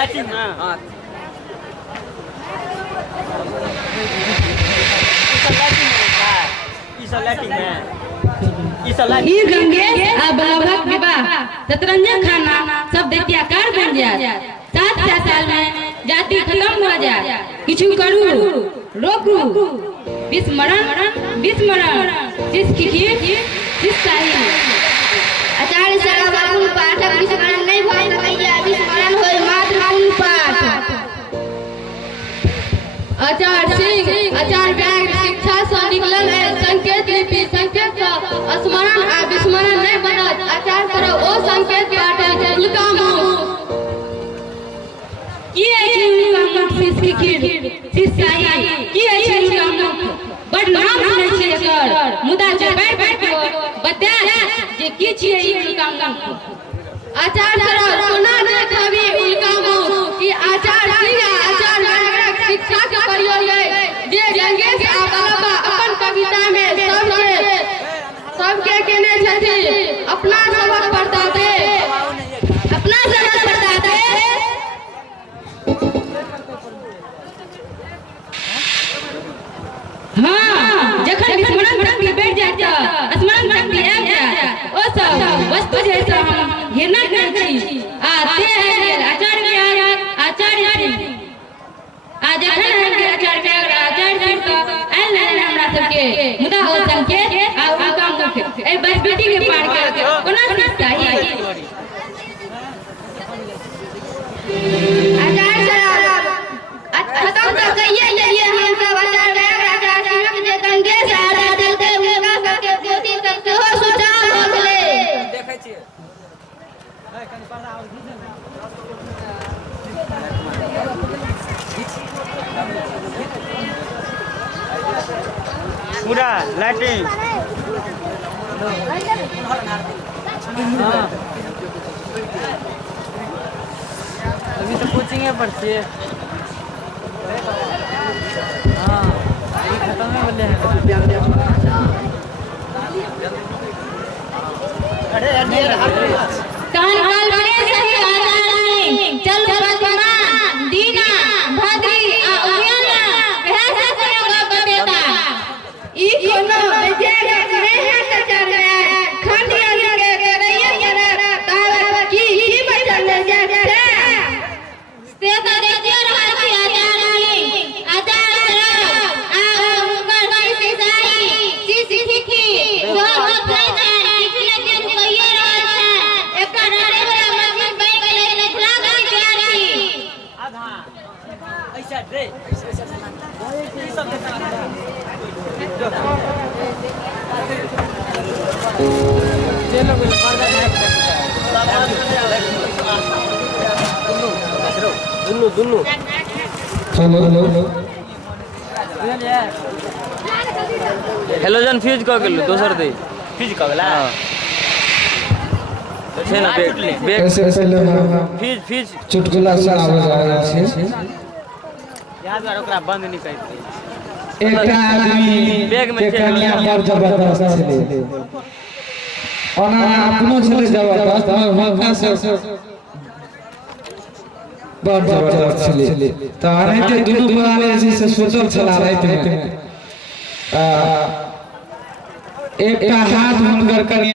lighting ना हां ई गंगे आ बलभक विवाह शतरंजन खाना सब दैत्याकार बन जाए 7 साल में जाति खत्म हो जाए किछु करू रोकू विस्मरण विस्मरण शाही आचार्य साहब बाबू पाठक विस्मरण नहीं भय सकैया विस्मरण होय मात्र मूल पाठ आचार्य सिंह आचार्य व्याघ्र शिक्षा से निकलल है संकेत लिपि संकेत का स्मरण आ विस्मरण नहीं बनत आचार्य करो ओ संकेत पाठ है उनका मुख की है उनका मुख शिष्याई की है उनका मुख बड़ नाम सुनै छै एकर मुदा जे बैठ के बता जे की छियै उनका मुख आचार्य करो कोना देखबी उनका मुख कि आचार्य सिंह आचार्य व्याघ्र शिक्षा के प्रयोग है जे गंगेश आ बलबा अपन कविता में सबके केने छथिन अपना सबक बताते हाँ जखन विस्मरण शक्ति बैठ जाए स्मरण शक्ति आबि जाए ओ सब वस्तु जे हम घृणा करै छी आ ते है आचार्य आचार्य आ जखन हम आचार्य आचार्य तो आयल है हमरा सबके मुदा ओ संकेत आ उनका मुख ए बस बेटी के पार करके कोना चाहिए आचार्य साहब खत्म तो कहिए हम सब आचार्य जे गंगेश आरा दिल के उनका सबके पोती तक से हो सुचार हो गेले देखै छी है कनि पर्दा और पूरा लाइटिंग अभी तो कोचिंग है पर छिए हाँ अभी खत्म है बोले कान काल बने सही आचार्य चल प्रतिमा दीना भद्री आ उयना भैसा करेगा बतेता ई कोनो बेजेगा नहीं है आचार्य खंडिया के करैया जरा तार की बचल जाते से तो देखिए रहा छी आचार्य आ उनकर कैसे साई सीखी जो अपने जान पिछले दिन कहिए रहा है एकर रे मस्जिद बन गेले लिखला गई प्यारी आधा ऐसा रे ई सब ये लोग पर्दा दुन्नु हेलोजन फ्यूज क गेलु दोसर दे फ्यूज क गेला तो छै ना बैग कैसे पहले फ्यूज चुटकुला सुनावे जा रहल छी याद बार ओकरा बंद नहीं करते एकटा आदमी बैग में के कन्या पर जबरदस्त छले ओना अपनो छले जबरदस्त भगवान से बहुत जबरदस्त छले तो आनते दुनु पुराने से सोचल छला रहते एकटा हाथ हुनकर कन्या